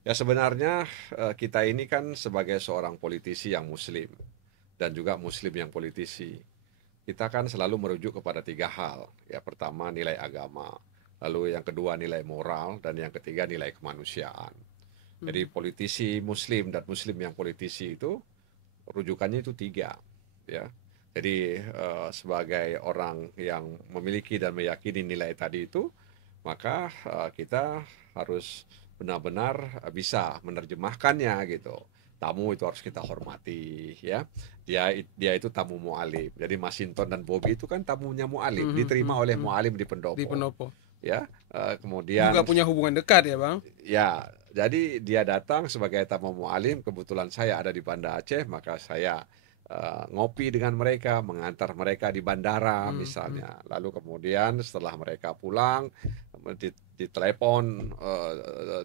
Ya sebenarnya kita ini kan sebagai seorang politisi yang muslim dan juga muslim yang politisi, kita kan selalu merujuk kepada tiga hal. Ya, pertama nilai agama, lalu yang kedua nilai moral, dan yang ketiga nilai kemanusiaan. Jadi Mhm. politisi muslim dan muslim yang politisi itu rujukannya itu tiga. Ya. Jadi sebagai orang yang memiliki dan meyakini nilai tadi itu, maka kita harus benar-benar bisa menerjemahkannya gitu. Tamu itu harus kita hormati ya. Dia itu tamu mualim. Jadi Masinton dan Bobby itu kan tamunya mualim, Mhm, diterima mhm, oleh mhm. mualim di Di pendopo. Pendopo. Ya, Juga kemudian punya hubungan dekat ya Bang. ya, jadi dia datang sebagai tamu mualim, kebetulan saya ada di Banda Aceh, maka saya ngopi dengan mereka, mengantar mereka di bandara Mhm, mhm. misalnya. Lalu kemudian setelah mereka pulang, ditelepon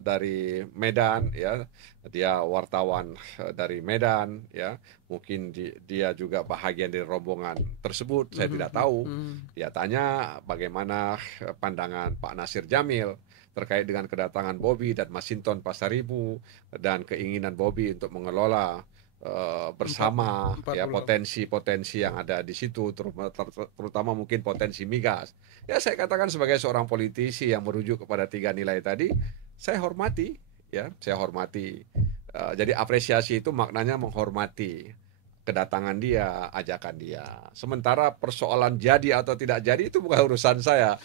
dari Medan ya, dia wartawan dari Medan ya, mungkin dia juga bahagian dari rombongan tersebut, saya Mhm, tidak mhm, tahu. mhm. Dia tanya bagaimana pandangan Pak Nasir Jamil terkait dengan kedatangan Bobby dan Masinton Pasaribu dan keinginan Bobby untuk mengelola Empat, bersama empat ya pulau. potensi-potensi yang ada di situ, terutama mungkin potensi migas. Ya saya katakan sebagai seorang politisi yang merujuk kepada tiga nilai tadi, saya hormati ya, saya hormati. Jadi apresiasi itu maknanya menghormati kedatangan dia, ajakan dia. Sementara persoalan jadi atau tidak jadi itu bukan urusan saya.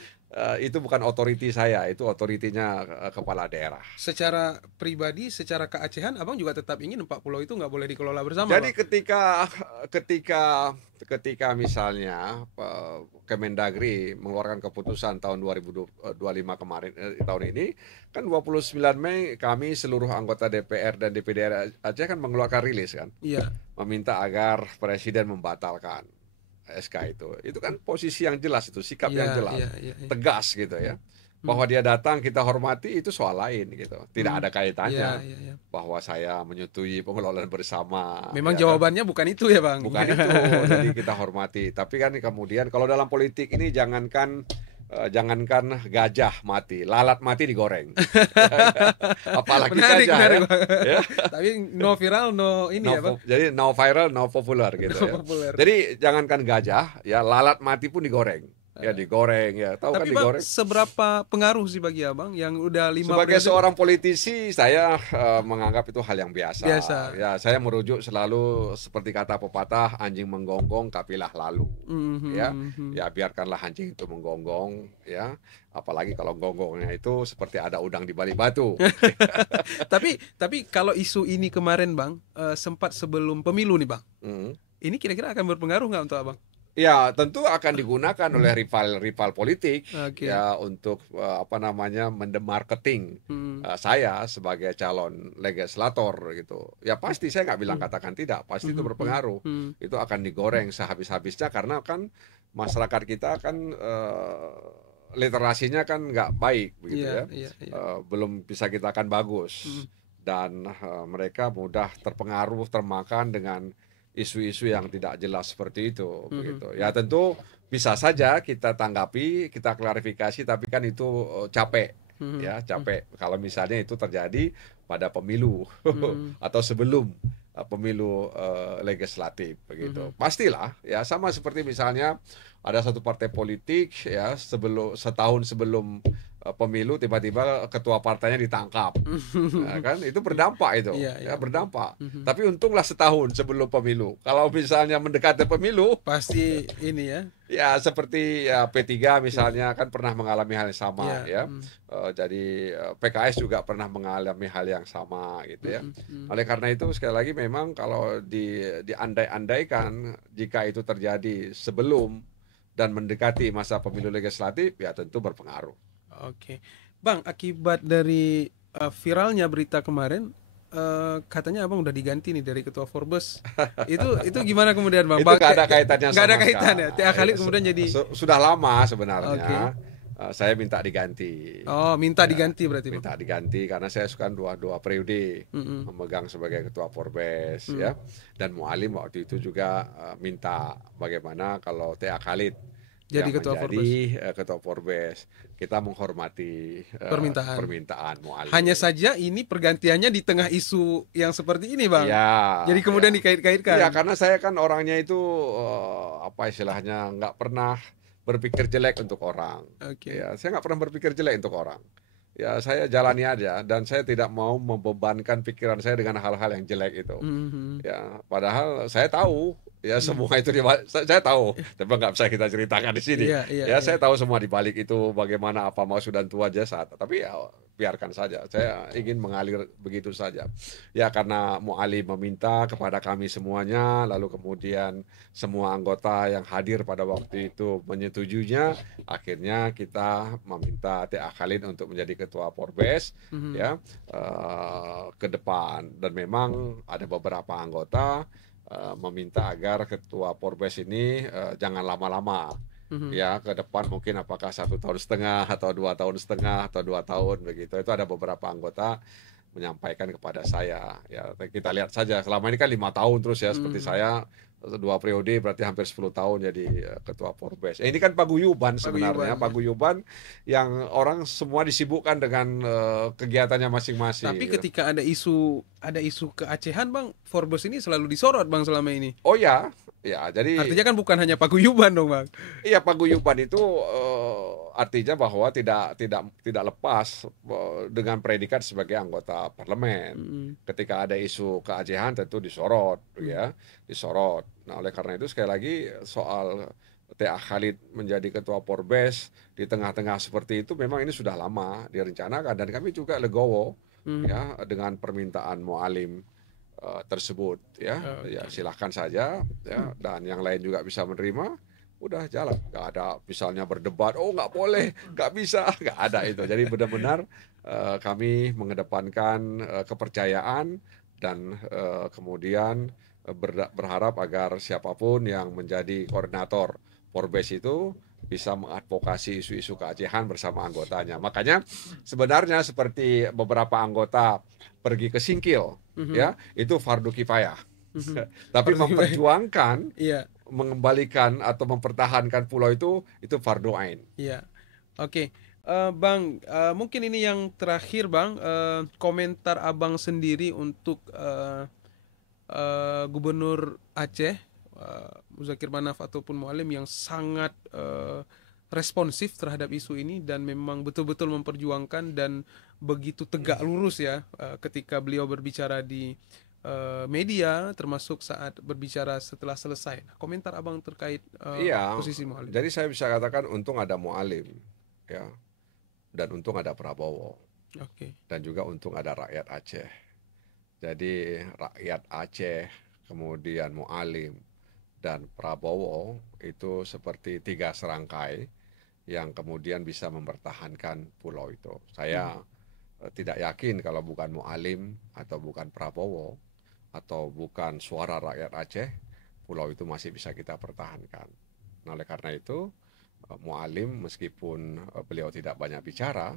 Itu bukan otoriti saya, itu otoritinya kepala daerah. Secara pribadi, secara keacehan, Abang juga tetap ingin empat pulau itu nggak boleh dikelola bersama, Jadi Bang. ketika ketika misalnya Kemendagri mengeluarkan keputusan tahun 2025 kemarin, tahun ini kan 29 Mei kami seluruh anggota DPR dan DPD Aceh kan mengeluarkan rilis kan, Iya. meminta agar presiden membatalkan SK itu. Itu kan posisi yang jelas, itu sikap Iya, yang iya, jelas, iya, iya. tegas gitu ya. Bahwa dia datang kita hormati itu soal lain gitu. Tidak ada Iya, kaitannya iya, iya. bahwa saya menyetujui pengelolaan bersama, Memang ya kan? jawabannya bukan itu ya, Bang. Bukan itu. Jadi kita hormati. Tapi kan kemudian kalau dalam politik ini jangankan gajah mati, lalat mati digoreng. Apalagi Menarik, gajah menarik, ya. Bang. Ya. Tapi no viral, no ini ya, Bang. Jadi no viral, no popular gitu No ya. populer. Jadi jangankan gajah, ya lalat mati pun digoreng. Ya digoreng ya. Tahu kan Tapi Bang, digoreng? seberapa pengaruh sih bagi Abang yang udah 5 Sebagai periode? seorang politisi, saya menganggap itu hal yang biasa. Biasa. Ya, saya merujuk selalu seperti kata pepatah, anjing menggonggong kapilah lalu. Ya, ya biarkanlah anjing itu menggonggong. Ya, apalagi kalau gonggongnya itu seperti ada udang di balik batu. Tapi kalau isu ini kemarin Bang, sempat sebelum pemilu nih Bang. Hmm. Ini kira-kira akan berpengaruh nggak untuk Abang? Ya, tentu akan digunakan oleh rival-rival politik Oke. ya untuk mendemarketing saya sebagai calon legislator gitu. Ya pasti saya nggak bilang katakan tidak, pasti itu berpengaruh. Itu akan digoreng sehabis-habisnya karena kan masyarakat kita kan literasinya kan nggak baik begitu ya. Belum bisa kita kan bagus dan mereka mudah terpengaruh, termakan dengan isu-isu yang tidak jelas seperti itu begitu. Ya tentu bisa saja kita tanggapi, kita klarifikasi, tapi kan itu capek ya, capek kalau misalnya itu terjadi pada pemilu atau sebelum pemilu legislatif begitu. Pastilah ya, sama seperti misalnya ada satu partai politik ya setahun sebelum pemilu tiba-tiba ketua partainya ditangkap. Nah, kan itu berdampak itu. Ya berdampak. Tapi untunglah setahun sebelum pemilu. Kalau misalnya mendekati pemilu pasti ini ya. Ya seperti ya, P3 misalnya kan pernah mengalami hal yang sama ya. Jadi PKS juga pernah mengalami hal yang sama gitu ya. Oleh karena itu sekali lagi memang kalau diandai-andaikan jika itu terjadi sebelum dan mendekati masa pemilu legislatif ya tentu berpengaruh. Oke, Bang, akibat dari viralnya berita kemarin, katanya Abang udah diganti nih dari ketua Forbes. Itu gimana kemudian Bang? Itu nggak ada kaitannya nggak sama ada kaitan ya. sekali. Tia Khalid kemudian jadi Sudah lama sebenarnya. Oke. Saya minta diganti. Oh, minta diganti berarti Bang. Minta diganti karena saya suka dua periode memegang sebagai ketua Forbes ya. Dan Mualim waktu itu juga minta bagaimana kalau Tia Khalid jadi yang ketua menjadi ketua Forbes. Kita menghormati permintaan Mualim. Hanya saja ini pergantiannya di tengah isu yang seperti ini Bang. Ya, jadi kemudian dikait-kaitkan. Ya karena saya kan orangnya itu apa istilahnya nggak pernah berpikir jelek untuk orang. Ya, saya nggak pernah berpikir jelek untuk orang. Ya saya jalani aja dan saya tidak mau membebankan pikiran saya dengan hal-hal yang jelek itu. Ya padahal saya tahu ya semua itu saya tahu, tapi nggak bisa kita ceritakan di sini. Saya tahu semua di balik itu bagaimana apa maksud dan tujuan jasa. Tapi ya biarkan saja. Saya ingin mengalir begitu saja. Ya karena Mu'alim meminta kepada kami semuanya, lalu kemudian semua anggota yang hadir pada waktu itu menyetujuinya, akhirnya kita meminta Tia Khalid untuk menjadi ketua Forbes ya ke depan. Dan memang ada beberapa anggota meminta agar ketua Forbes ini jangan lama-lama. Ya ke depan mungkin apakah 1,5 tahun atau 2,5 tahun atau 2 tahun begitu. Itu ada beberapa anggota menyampaikan kepada saya. Ya kita lihat saja. Selama ini kan 5 tahun terus ya seperti saya 2 periode berarti hampir 10 tahun jadi ketua Forbes. Ini kan paguyuban sebenarnya, paguyuban yang orang semua disibukkan dengan kegiatannya masing-masing. Tapi ketika ada isu keacehan Bang, Forbes ini selalu disorot Bang selama ini. Oh ya. Ya, jadi artinya kan bukan hanya paguyuban dong Bang. Iya, paguyuban itu artinya bahwa tidak lepas dengan predikat sebagai anggota parlemen. Ketika ada isu keajehan tentu disorot, ya, disorot. Nah, oleh karena itu sekali lagi soal Tia Khalid menjadi ketua Forbes di tengah-tengah seperti itu memang ini sudah lama direncanakan dan kami juga legowo ya dengan permintaan Mualim tersebut ya. Ya silahkan saja ya dan yang lain juga bisa menerima, udah jalan, nggak ada misalnya berdebat nggak boleh, nggak bisa, nggak ada itu. Jadi benar-benar kami mengedepankan kepercayaan dan kemudian berharap agar siapapun yang menjadi koordinator Forbes itu bisa mengadvokasi isu-isu keacehan bersama anggotanya. Makanya sebenarnya seperti beberapa anggota pergi ke Singkil, ya, itu fardu kifayah. Tapi Fardu kifayah. memperjuangkan, Iya, mengembalikan atau mempertahankan pulau itu fardu ain. iya. Oke. Bang, mungkin ini yang terakhir Bang, komentar Abang sendiri untuk Gubernur Aceh, Muzakir Manaf ataupun Mualim yang sangat responsif terhadap isu ini dan memang betul-betul memperjuangkan dan begitu tegak lurus ya ketika beliau berbicara di media, termasuk saat berbicara setelah selesai. Nah, komentar Abang terkait Iya, posisi Mualim. jadi saya bisa katakan untung ada Mualim, ya, dan untung ada Prabowo, Oke. dan juga untung ada rakyat Aceh. Jadi rakyat Aceh, kemudian Mualim, dan Prabowo itu seperti tiga serangkai yang kemudian bisa mempertahankan pulau itu. Saya tidak yakin kalau bukan Mualim atau bukan Prabowo atau bukan suara rakyat Aceh, pulau itu masih bisa kita pertahankan. Nah, oleh karena itu Mualim meskipun beliau tidak banyak bicara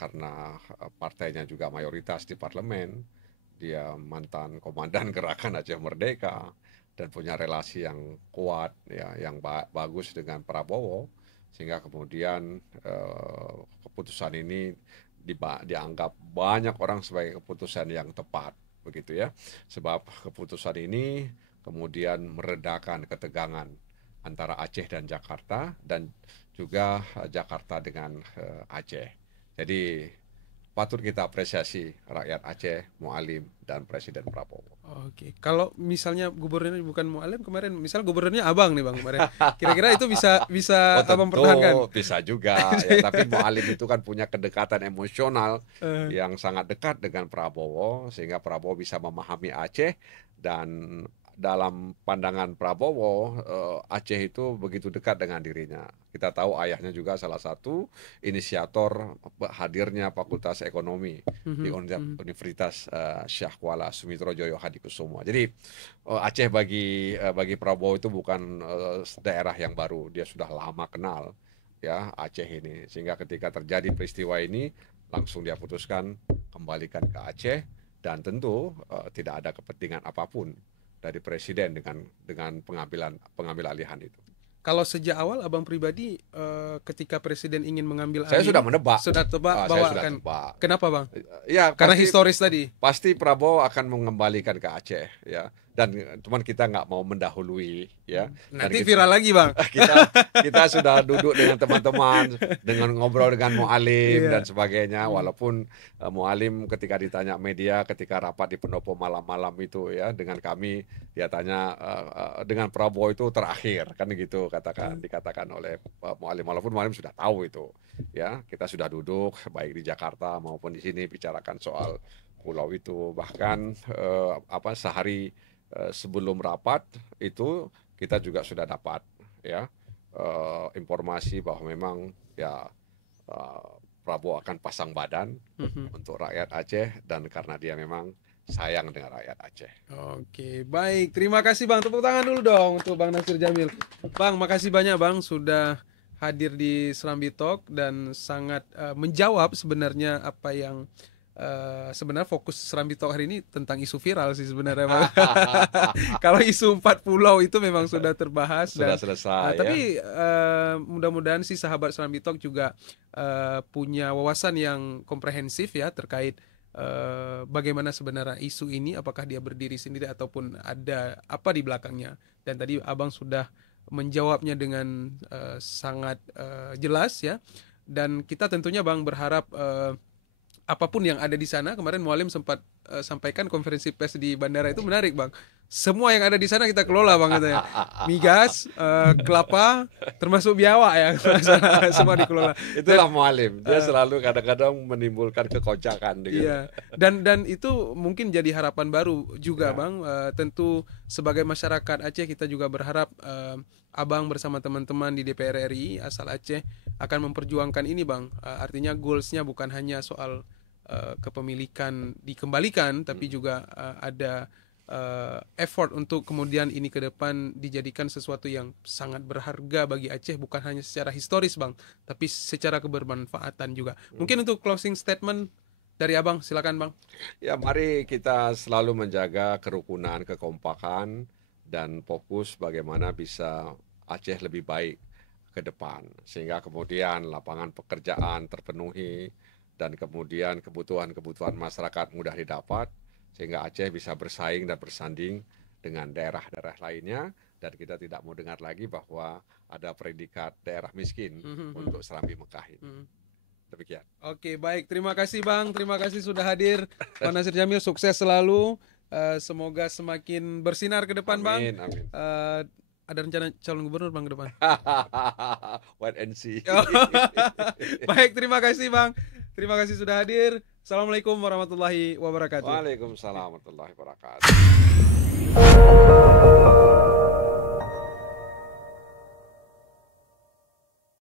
karena partainya juga mayoritas di parlemen, dia mantan komandan gerakan Aceh Merdeka dan punya relasi yang kuat ya, yang bagus dengan Prabowo, sehingga kemudian keputusan ini dianggap banyak orang sebagai keputusan yang tepat, begitu ya, sebab keputusan ini kemudian meredakan ketegangan antara Aceh dan Jakarta, dan juga Jakarta dengan Aceh. Jadi patut kita apresiasi rakyat Aceh, Mualim, dan Presiden Prabowo. Oke, kalau misalnya gubernurnya bukan Mualim kemarin, misal gubernurnya Abang nih Bang kemarin, kira-kira itu bisa Abang pertahankan? Bisa juga ya, tapi Mualim itu kan punya kedekatan emosional yang sangat dekat dengan Prabowo, sehingga Prabowo bisa memahami Aceh, dan dalam pandangan Prabowo, Aceh itu begitu dekat dengan dirinya. Kita tahu ayahnya juga salah satu inisiator hadirnya Fakultas Ekonomi di Universitas Syah Kuala Sumitrojoyo Hadikusumo. Jadi Aceh bagi Prabowo itu bukan daerah yang baru, dia sudah lama kenal ya Aceh ini. Sehingga ketika terjadi peristiwa ini langsung dia putuskan kembalikan ke Aceh, dan tentu tidak ada kepentingan apapun dari presiden dengan pengambil alihan itu. Kalau sejak awal Abang pribadi ketika presiden ingin mengambil Saya alih, sudah menebak. sudah tebak Saya bahwa sudah akan tebak. kenapa Bang? Ya, Karena pasti, historis tadi. pasti Prabowo akan mengembalikan ke Aceh ya. Dan cuman kita nggak mau mendahului ya. Nanti Dan viral lagi Bang. kita sudah duduk dengan teman-teman, dengan ngobrol dengan Mualim Iya. dan sebagainya. Walaupun Mualim ketika ditanya media, ketika rapat di pendopo malam-malam itu ya dengan kami, dia tanya dengan Prabowo itu terakhir kan gitu dikatakan oleh Mualim. Walaupun Mualim sudah tahu itu ya, kita sudah duduk baik di Jakarta maupun di sini bicarakan soal pulau itu. Bahkan sehari sebelum rapat itu kita juga sudah dapat ya informasi bahwa memang ya Prabowo akan pasang badan untuk rakyat Aceh, dan karena dia memang sayang dengan rakyat Aceh. Oke, baik. Terima kasih Bang. Tepuk tangan dulu dong untuk Bang Nasir Jamil. Bang, makasih banyak Bang sudah hadir di Serambi Talk dan sangat menjawab sebenarnya apa yang sebenarnya fokus Serambi Talk hari ini tentang isu viral sih sebenarnya Bang. Kalau isu 4 pulau itu memang sudah terbahas Sudah dan selesai tapi mudah-mudahan sih sahabat Serambi Talk juga punya wawasan yang komprehensif ya terkait bagaimana sebenarnya isu ini, apakah dia berdiri sendiri ataupun ada apa di belakangnya. Dan tadi Abang sudah menjawabnya dengan sangat jelas ya. Dan kita tentunya Bang berharap apapun yang ada di sana. Kemarin Mualim sempat sampaikan konferensi pers di bandara itu menarik Bang. Semua yang ada di sana kita kelola Bang katanya. Migas, kelapa, termasuk biawak ya. Semua dikelola. Itulah Mualim. Dia selalu kadang-kadang menimbulkan kekocakan gitu. Iya. Dan itu mungkin jadi harapan baru juga Bang. Tentu sebagai masyarakat Aceh kita juga berharap Abang bersama teman-teman di DPR RI asal Aceh akan memperjuangkan ini Bang. Artinya goalsnya bukan hanya soal kepemilikan dikembalikan, tapi juga ada effort untuk kemudian ini ke depan dijadikan sesuatu yang sangat berharga bagi Aceh, bukan hanya secara historis Bang, tapi secara kebermanfaatan juga. Mungkin untuk closing statement dari Abang, silakan Bang. Ya, mari kita selalu menjaga kerukunan, kekompakan, dan fokus bagaimana bisa Aceh lebih baik ke depan. Sehingga kemudian lapangan pekerjaan terpenuhi, dan kemudian kebutuhan-kebutuhan masyarakat mudah didapat, sehingga Aceh bisa bersaing dan bersanding dengan daerah-daerah lainnya, dan kita tidak mau dengar lagi bahwa ada predikat daerah miskin untuk Serambi Mekah ini. Demikian. Oke, baik. Terima kasih Bang. Terima kasih sudah hadir. Pak Nasir Jamil, sukses selalu. Semoga semakin bersinar ke depan Bang. Amin, amin. Ada rencana calon gubernur Bang ke depan? Wait and see. Baik, terima kasih Bang. Terima kasih sudah hadir. Assalamualaikum warahmatullahi wabarakatuh. Waalaikumsalam warahmatullahi wabarakatuh.